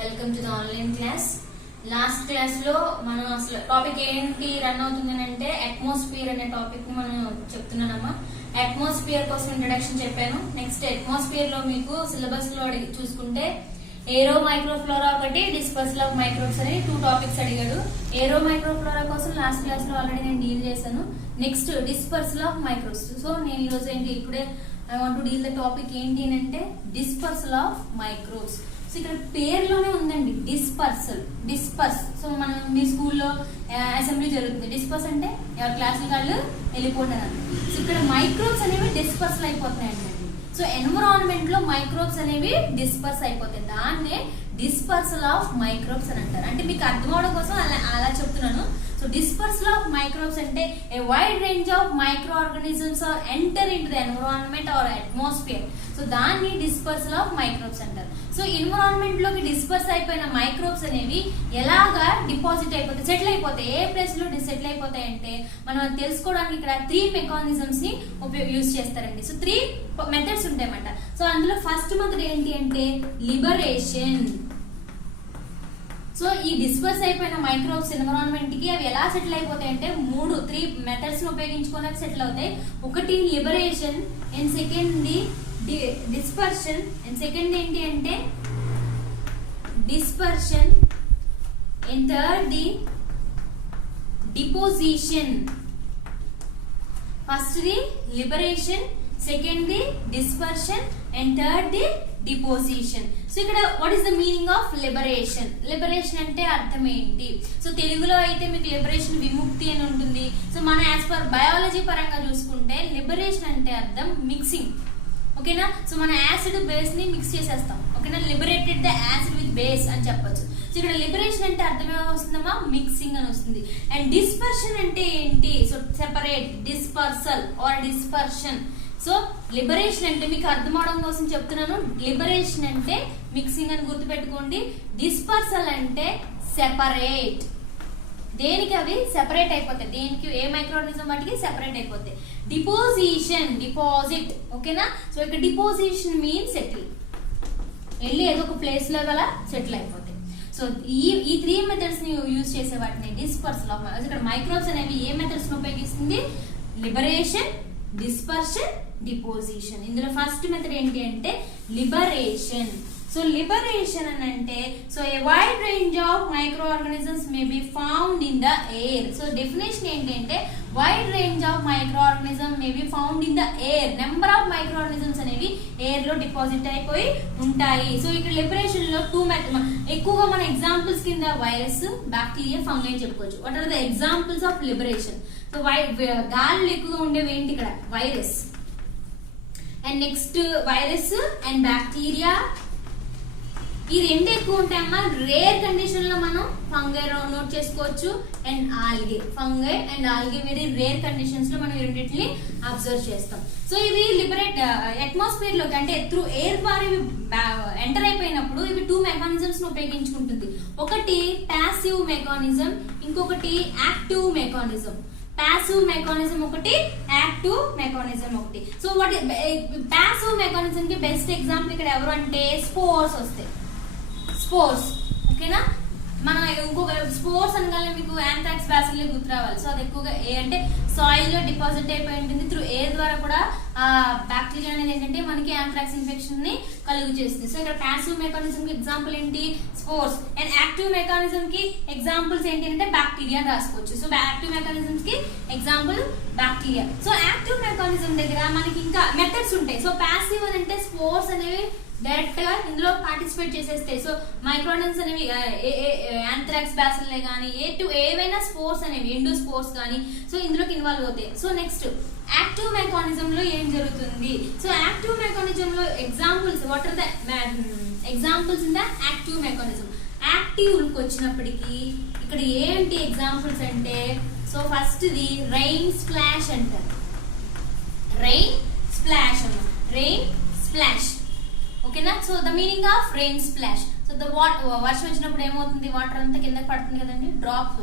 Welcome to the online class. Last class లో మనం అసలు టాపిక్ ఏంటి రన్ అవుతుంది అంటే అట్మాస్ఫియర్ అనే టాపిక్ ని మనం చెప్తున్నానమ్మా. అట్మాస్ఫియర్ కోసం ఇంట్రడక్షన్ చెప్పాను. నెక్స్ట్ అట్మాస్ఫియర్ లో మీకు సిలబస్ లో చూసుకుంటే ఏరో మైక్రోఫ్లోరా ఒకటి, డిస్పర్సల్ ఆఫ్ మైక్రోబ్స్ అని 2 టాపిక్స్ అడిగాడు. ఏరో మైక్రోఫ్లోరా కోసం లాస్ట్ క్లాస్ లో ఆల్రెడీ నేను డీల్ చేశాను. Next dispersal of microbes. So నేను ఈ రోజు ఏంటి ఇప్పుడే I want to deal the topic ఏంటి అంటే డిస్పర్సల్ ఆఫ్ మైక్రోబ్స్. సో ఇక్కడ పేరులోనే ఉందండి డిస్పర్స్. సో మనం మీ స్కూల్లో అసెంబ్లీ జరుగుతుంది, డిస్పర్స్ అంటే ఎవరి క్లాసుల వాళ్ళు వెళ్ళిపోతున్నారు. సో ఇక్కడ మైక్రోబ్స్ అనేవి డిస్పర్సల్ అయిపోతున్నాయండి. సో ఎన్విరాన్మెంట్ లో మైక్రోబ్స్ అనేవి డిస్పర్స్ అయిపోతాయి. దాన్నే డిస్పర్సల్ ఆఫ్ మైక్రోబ్స్ అని అంటారు. అంటే మీకు అర్థం అవడం కోసం అలా చెప్తున్నాను. సో డిస్పర్సల్ ఆఫ్ మైక్రోబ్స్ అంటే a wide range of microorganisms are enter into the environment or atmosphere. So దాన్ని డిస్పర్సల్ ఆఫ్ మైక్రోబ్స్ అంటారు. సో ఎన్విరాన్మెంట్ లోకి డిస్పర్స్ అయిపోయిన మైక్రోబ్స్ అనేవి ఎలాగా డిపాజిట్ అయిపోతాయి, సెటిల్ అయిపోతాయి. ఏ ప్లేస్ లో సెటిల్ అయిపోతాయి అంటే మనం తెలుసుకోవడానికి ఇక్కడ 3 మెకానిజమ్స్ ని యూజ్ చేస్తారండి. సో 3 మెథడ్స్ ఉంటాయన్నమాట. సో అందులో ఫస్ట్ మెథడ్ ఏంటి అంటే లిబరేషన్. సో ఈ డిస్పర్స్ అయిపోయిన మైక్రోబ్స్ ఎన్విరాన్మెంట్ కి అవి ఎలా సెటిల్ అయిపోతాయి అంటే 3 మెథడ్స్ ని ఉపయోగించుకొని సెటిల్ అవుతాయి. ఒకటి liberation, and second dispersion, and second ఏంటి అంటే dispersion, and third the deposition. First the liberation, second the dispersion, and third the deposition. So ఇక్కడ what is the meaning of liberation? Liberation అంటే అర్థం ఏంటి? సో తెలుగులో అయితే మీకు లిబరేషన్ విముక్తి అని ఉంటుంది. సో మన యాజ్ పర్ బయాలజీ పరంగా చూసుకుంటే లిబరేషన్ అంటే అర్థం మిక్సింగ్. ఓకేనా? సో మన యాసిడ్ బేస్ ని మిక్స్ చేసేస్తాం. ఓకేనా? Liberated the acid with base అని చెప్పొచ్చు. సో ఇక్కడ లిబరేషన్ అంటే అర్థం ఏమొస్తుందమ్మా? మిక్సింగ్ అని వస్తుంది. అండ్ డిస్పర్షన్ అంటే ఏంటి? So separate, dispersal or dispersion. So liberation అంటే మీకు అర్థం అవడం కోసం చెప్తున్నాను. లిబరేషన్ అంటే మిక్సింగ్ అని గుర్తుపెట్టుకోండి. డిస్పర్సల్ అంటే సెపరేట్. దేనికి అవి సెపరేట్ అయిపోతాయి, దేనికి ఏ మైక్రోఆర్గానిజం వాటికి సెపరేట్ అయిపోతాయి. Deposition, deposit. ఓకేనా? సో ఇక్కడ డిపోజిషన్ మీన్స్ సెటిల్, వెళ్ళి ఏదో ఒక ప్లేస్ లో గల సెటిల్ అయిపోతాయి. సో ఈ 3 మెథడ్స్ ని యూజ్ చేసే వాటిని డిస్పర్సల్ ఆఫ్. ఇక్కడ మైక్రోబ్స్ అనేవి ఏ మెథడ్స్ ని ఉపయోగిస్తుంది? Liberation, dispersion, deposition. ఇందులో ఫస్ట్ మెథడ్ ఏంటి అంటే లిబరేషన్. సో లిబరేషన్ అని అంటే so A wide range of micro organisms may be found in the air. So definition ఏంటి అంటే wide range of micro organism may be found in the air. Number of micro organisms అనేవి air లో deposit అయిపోయి ఉంటాయి. So ఇక్కడ liberation లో 2 method ఎక్కువగా మన ఎగ్జాంపుల్స్ కింద వైరస్, బ్యాక్టీరియా, ఫంగై అని చెప్పుకోవచ్చు. What are the examples of liberation? So గాలిలో ఎక్కువగా ఉండేవి ఏంటి? ఇక్కడ virus, and next virus and bacteria. ఈ 2 ఎక్కువ ఉంటాయమ్మా. రేర్ కండిషన్ లో మనం ఫంగై నోట్ చేసుకోవచ్చు, and algae. Fungi and algae very rare conditions లో మనం ఈ రెండింటిని అబ్జర్వ్ చేస్తాం. సో ఇవి లిబరేట్ అట్మాస్ఫియర్ లోకి అంటే త్రూ ఎయిర్ ద్వారా ఇవి ఎంటర్ అయిపోయినప్పుడు ఇవి 2 మెకానిజమ్స్ ను ఉపయోగించుకుంటుంది. ఒకటి ప్యాసివ్ మెకానిజం, ఇంకొకటి యాక్టివ్ మెకానిజం. ప్యాసివ్ మెకానిజం ఒకటి, యాక్టివ్ మెకానిజం ఒకటి. సో వాట్ ప్యాసివ్ మెకానిజం కి బెస్ట్ ఎగ్జాంపుల్ ఇక్కడ ఎవరు అంటే స్పోర్స్ వస్తాయి. స్పోర్స్. ఓకేనా? మనం ఇంకొక స్పోర్స్ అనగానే మీకు యాంథ్రాక్స్ బ్యాసిల్లే గుర్తు రావాలి. సో అది ఎక్కువగా అంటే సాయిల్ లో డిపాజిట్ అయిపోయి ఉంటుంది. త్రూ ఎయిర్ ద్వారా కూడా బ్యాక్టీరియా అనేది ఏంటంటే మనకి యాంథ్రాక్స్ ఇన్ఫెక్షన్ ని కలుగు చేస్తుంది. సో ఇక్కడ ప్యాసివ్ మెకానిజం కి ఎగ్జాంపుల్ ఏంటి? స్పోర్స్. అండ్ యాక్టివ్ మెకానిజం కి ఎగ్జాంపుల్స్ ఏంటి అంటే బ్యాక్టీరియా రాసుకోవచ్చు. సో యాక్టివ్ మెకానిజమ్స్ కి example bacteria. So active mechanism దగ్గర మనకి ఇంకా మెథడ్స్ ఉంటాయి. సో ప్యాసివ్ అని అంటే స్పోర్స్ అనేవి డైరెక్ట్ గా ఇందులో పార్టిసిపేట్ చేసేస్తాయి. సో మైక్రోఆర్గానిజమ్స్ అనేవి యాంథ్రాక్స్ బ్యాసిల్లే కానీ ఏవైనా స్పోర్స్ అనేవి ఎండో స్పోర్స్ కానీ సో ఇందులోకి ఇన్వాల్వ్ అవుతాయి. సో నెక్స్ట్ యాక్టివ్ మెకానిజం లో ఏం జరుగుతుంది? సో యాక్టివ్ మెకానిజం లో examples what are the examples in the active mechanism. Active వచ్చినప్పటికీ ఇక్కడ ఏంటి ఎగ్జాంపుల్స్ అంటే so first the rain splash అంటారు. రెయిన్ స్ప్లాష్ అమ్మ, రెయిన్ స్ప్లాష్. ఓకేనా? So the meaning of rain splash. So the వర్షం వచ్చినప్పుడు ఏమవుతుంది? వాటర్ అంతా కిందకి పడుతుంది కదండి. డ్రాప్స్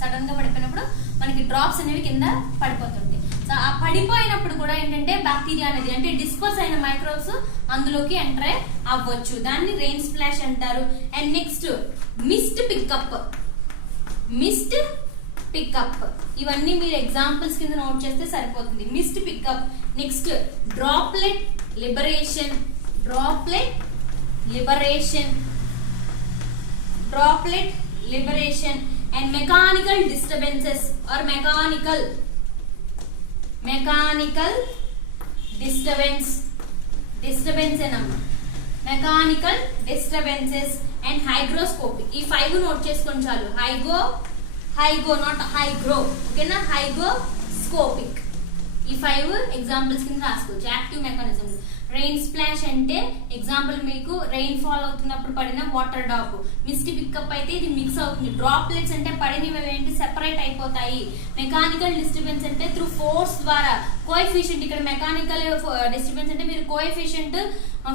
సడన్ గా పడిపోయినప్పుడు మనకి డ్రాప్స్ అనేవి కింద పడిపోతుంటాయి. సో ఆ పడిపోయినప్పుడు కూడా ఏంటంటే బ్యాక్టీరియా అనేది అంటే డిస్పర్స్ అయిన మైక్రోబ్స్ అందులోకి ఎంటర్ అవ్వచ్చు, దాన్ని రెయిన్ స్ప్లాష్ అంటారు. And next mist pickup, mist pickup ఇవన్నీ మీరు ఎగ్జాంపుల్స్ కింద నోట్ చేస్తే సరిపోతుంది. Mist pickup, next droplet liberation, droplet liberation, droplet liberation and mechanical disturbances or mechanical disturbance enamma mechanical disturbances and hygroscopic. ఈ 5 note చేసుకోండి చాలు. హైగో not Hygro, ఓకేనా? హైగ్రోస్కోపిక్ ఈ 5 ఎగ్జాంపుల్స్ కింద రాసుకోవచ్చు. Active mechanism. రెయిన్ స్ప్లాష్ అంటే ఎగ్జాంపుల్ మీకు రెయిన్ ఫాల్ అవుతున్నప్పుడు పడిన వాటర్ డ్రాప్. మిస్ట్ పికప్ అయితే ఇది మిక్స్ అవుతుంది. డ్రాప్లెట్స్ అంటే పడినవి ఏంటి సెపరేట్ అయిపోతాయి. మెకానికల్ డిస్టర్బెన్స్ అంటే త్రూ ఫోర్స్ ద్వారా. కోఎఫిషియంట్, ఇక్కడ మెకానికల్ డిస్టర్బెన్స్ అంటే మీరు కోఎఫిషియంట్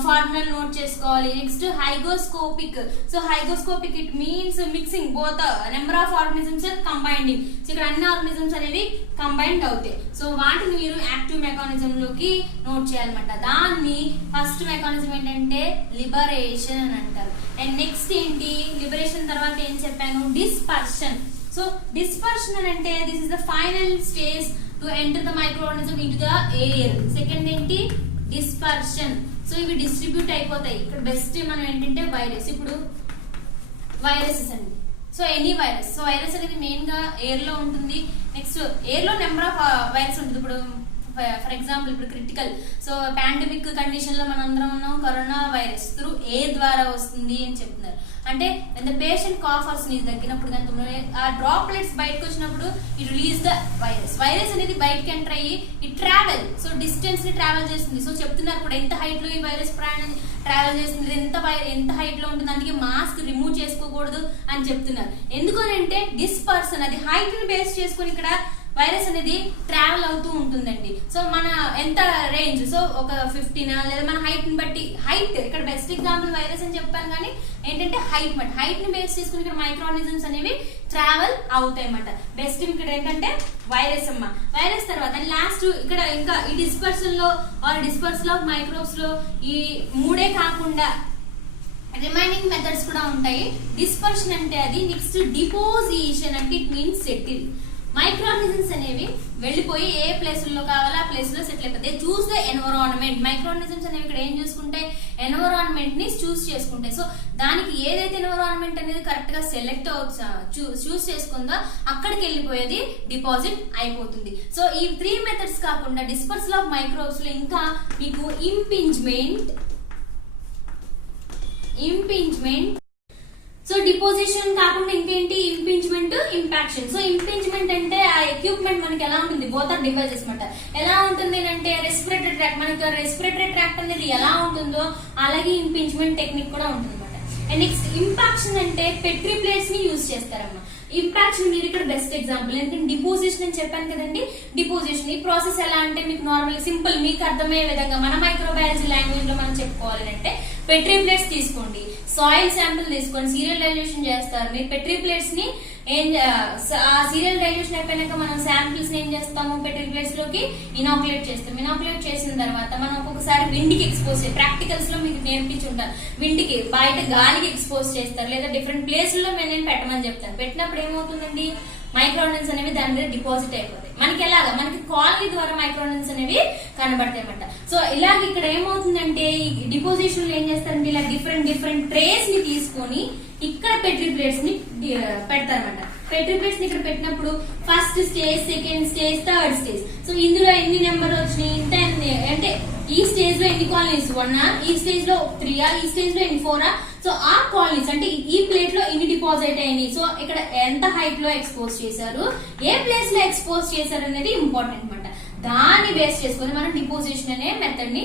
ఫార్ములా నోట్ చేసుకోవాలి. Next hygroscopic, so hygroscopic it means mixing both number of organisms combining. So ఇక్కడ అన్ని ఆర్గనిజమ్స్ అనేవి కంబైండ్ అవుతాయి. సో వాటిని మీరు యాక్టివ్ మెకానిజం లోకి నోట్ చేయాలన్నమాట. దాన్ని ఫస్ట్ మెకానిజం ఏంటంటే లిబరేషన్ అని అంటారు. అండ్ నెక్స్ట్ ఏంటి, లిబరేషన్ తర్వాత ఏం చెప్పాను, డిస్పర్షన్. సో డిస్పర్షన్ అని అంటే this is the final stage to enter the మైక్రోఆర్గనిజం into the air. Second ఏంటి, డిస్పర్షన్. సో ఇవి డిస్ట్రిబ్యూట్ అయిపోతాయి. ఇక్కడ బెస్ట్ మనం ఏంటంటే వైరస్. ఇప్పుడు వైరసెస్ అండి. So any virus, so virus అనేది మెయిన్ గా ఎయిర్ లో ఉంటుంది. నెక్స్ట్ ఎయిర్ లో నెంబర్ ఆఫ్ వైరస్ ఉంటుంది. ఇప్పుడు ఫర్ ఎగ్జాంపుల్ ఇప్పుడు క్రిటికల్, సో పాండమిక్ కండిషన్ లో మనం అందరం ఉన్నాం, కరోనా వైరస్ త్రూ ఎయిర్ ద్వారా వస్తుంది అని చెప్తున్నారు. అంటే పేషెంట్ కాఫర్స్ ని తగ్గినప్పుడు కానీ ఆ డ్రాప్లెట్స్ బయటకు వచ్చినప్పుడు it release the virus. Virus అనేది బయటకి ఎంటర్ అయ్యి ఇట్ ట్రావెల్, సో డిస్టెన్స్ ని ట్రావెల్ చేస్తుంది. సో చెప్తున్నారు కూడా ఎంత హైట్ లో ఈ వైరస్ ప్రయాణం ట్రావెల్ చేస్తుంది, ఎంత హైట్ లో ఉంటుంది, అందుకే మాస్క్ రిమూవ్ చేసుకోకూడదు అని చెప్తున్నారు. ఎందుకనంటే డిస్పర్సన్, అది హైట్ ని బేస్ చేసుకుని ఇక్కడ వైరస్ అనేది ట్రావెల్ అవుతూ ఉంటుందండి. సో మన ఎంత రేంజ్, సో ఒక 15 లేదా మన హైట్ ని బట్టి, హైట్ ఇక్కడ బెస్ట్ ఎగ్జాంపుల్ వైరస్ అని చెప్పాను, కానీ ఏంటంటే హైట్ ని బేస్ చేసుకుని ఇక్కడ మైక్రోఆర్గనిజమ్స్ అనేవి ట్రావెల్ అవుతాయి అన్నమాట. బెస్ట్ ఇక్కడ ఏంటంటే వైరస్ అమ్మ. వైరస్ తర్వాత లాస్ట్ ఇక్కడ ఇంకా ఈ డిస్పర్సన్ లో డిస్పర్సల్ ఆఫ్ మైక్రోబ్స్ లో ఈ 3 కాకుండా రిమైనింగ్ మెథడ్స్ కూడా ఉంటాయి. డిస్పర్షన్ అంటే అది. నెక్స్ట్ డిపోజిషన్ అంటే ఇట్ మీన్స్ సెటిల్. మైక్రోఆర్గనిజమ్స్ అనేవి వెళ్ళిపోయి ఏ ప్లేస్ లో కావాలో ఆ ప్లేస్ లో సెటిల్ అయిపోతాయి. Choose the environment. మైక్రోఆర్గనిజమ్స్ అనేవి ఇక్కడ ఏం చూసుకుంటాయి, ఎన్విరాన్మెంట్ ని చూస్ చేసుకుంటాయి. సో దానికి ఏదైతే ఎన్విరాన్మెంట్ అనేది కరెక్ట్ గా సెలెక్ట్ చూస్ చేసుకుందో అక్కడికి వెళ్ళిపోయేది డిపాజిట్ అయిపోతుంది. సో ఈ 3 మెథడ్స్ కాకుండా డిస్పర్సల్ ఆఫ్ మైక్రోబ్స్ లో ఇంకా మీకు ఇంపింజ్మెంట్. సో డిపోజిషన్ కాకుండా ఇంకేంటి, ఇంపింజ్మెంట్, ఇంపాక్షన్. సో ఇంపింజ్మెంట్ అంటే ఆ ఎక్విప్మెంట్ మనకి ఎలా ఉంటుంది, బోత్ ఆర్ డివైజెస్ మాట ఎలా ఉంటుంది అంటే రెస్పిరేటరీ ట్రాక్ట్, మనకి రెస్పిరేటరీ ట్రాక్ట్ అనేది ఎలా ఉంటుందో అలాగే ఇంపింజ్మెంట్ టెక్నిక్ కూడా ఉంటుంది అనమాట. అండ్ నెక్స్ట్ ఇంపాక్షన్ అంటే పెట్రీ ప్లేట్స్ ని యూజ్ చేస్తారమ్మా. ఇంపాక్షన్ మీరు ఇక్కడ బెస్ట్ ఎగ్జాంపుల్. ఎందుకంటే డిపోజిషన్ అని చెప్పాను కదండి. డిపోజిషన్ ఈ ప్రాసెస్ ఎలా అంటే మీకు నార్మల్ సింపుల్ మీకు అర్థమయ్యే విధంగా మన మైక్రోబయాలజీ లాంగ్వేజ్ లో మనం చెప్పుకోవాలి అంటే పెట్రీ ప్లేట్స్ తీసుకోండి, సాయిల్ శాంపిల్ తీసుకోండి, సీరియల్ డైల్యూషన్ చేస్తారు. మీరు పెట్రీ ప్లేట్స్ ని ఆ సీరియల్ డైల్యూషన్ అయిపోయినాక మనం శాంపిల్స్ ఏం చేస్తాము, పెట్రీ ప్లేట్స్ లోకి ఇనాక్యులేట్ చేస్తాం. ఇనాక్యులేట్ చేసిన తర్వాత మనం ఒక్కొక్కసారి విండ్కి ఎక్స్పోజ్ చేస్తాం. ప్రాక్టికల్స్ లో మీకు నేర్పించుంటారు. విండ్కి, బయట గాలికి ఎక్స్పోజ్ చేస్తారు, లేదా డిఫరెంట్ ప్లేస్లలో నేను పెట్టమని చెప్తాను. పెట్టినప్పుడు ఏమవుతుందండి, మైక్రోఆర్గనిజమ్స్ అనేవి దాని మీద డిపాజిట్ అయిపోతాయి. మనకి ఎలాగా, మనకి కాలనీ ద్వారా మైక్రోఆర్గనిజమ్స్ అనేవి కనబడతాయి అన్నమాట. సో ఇలాగ ఇక్కడ ఏమవుతుందంటే డిపోజిషన్ లో ఏం చేస్తారంటే ఇలా డిఫరెంట్ ట్రేస్ ని తీసుకొని ఇక్కడ పెట్రీ ప్లేట్స్ ని పెడతారన్నమాట. పెట్రీ ప్లేట్స్ ని ఇక్కడ పెట్టినప్పుడు first stage, second stage, third stage. So ఇందులో ఎన్ని నెంబర్ వచ్చినాయి, ఇంత అంటే ఈ స్టేజ్ లో ఎన్ని కాలనీస్, 1 ఈ స్టేజ్ లో 3 ఈ స్టేజ్ లో 4 సో ఆ కాలనీస్ అంటే ఈ ప్లేట్ లో ఇన్ని డిపాజిట్ అయినాయి. సో ఇక్కడ ఎంత హైట్ లో ఎక్స్పోజ్ చేశారు, ఏ ప్లేస్ లో ఎక్స్పోజ్ చేశారు అనేది ఇంపార్టెంట్ అనమాట. దాన్ని బేస్ చేసుకుని మనం డిపోజిషన్ అనే మెథడ్ ని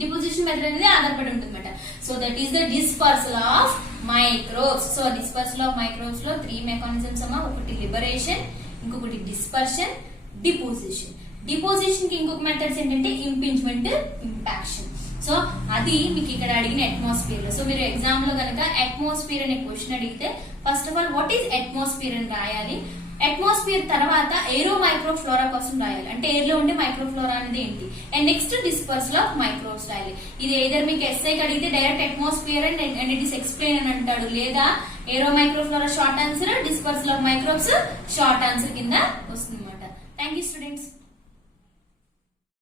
డిపోజిషన్ మెథడ్ అనేది ఆధారపడి ఉంటుంది అనమాట. So that is the dispersal of microbes. So dispersal of microbes లో 3 మెకానిజమ్స్ అమ్మా. ఒకటి లిబరేషన్, ఇంకొకటి డిస్పర్షన్, డిపోజిషన్. డిపోజిషన్ కి ఇంకొక మెథడ్స్ ఏంటంటే ఇంపింజ్మెంట్, ఇంపాక్షన్. సో అది మీకు ఇక్కడ అడిగిన అట్మాస్ఫియర్ లో. సో మీరు ఎగ్జామ్ లో కనుక అట్మాస్ఫియర్ అనే క్వశ్చన్ అడిగితే first of all what is atmosphere అని రాయాలి. అట్మాస్ఫియర్ తర్వాత ఏరో మైక్రోఫ్లోరా కోసం రాయాలి, అంటే ఎయిర్ లో ఉండే మైక్రోఫ్లోరా అనేది ఏంటి. And next dispersal of microbes రాయాలి. ఇది ఏదర్ మీకు ఎస్ఐ అడిగితే direct atmosphere and it is explain అని అంటాడు, లేదా aero microflora short answer, dispersal of microbes short answer కింద వస్తుంది అనమాట. Thank you students.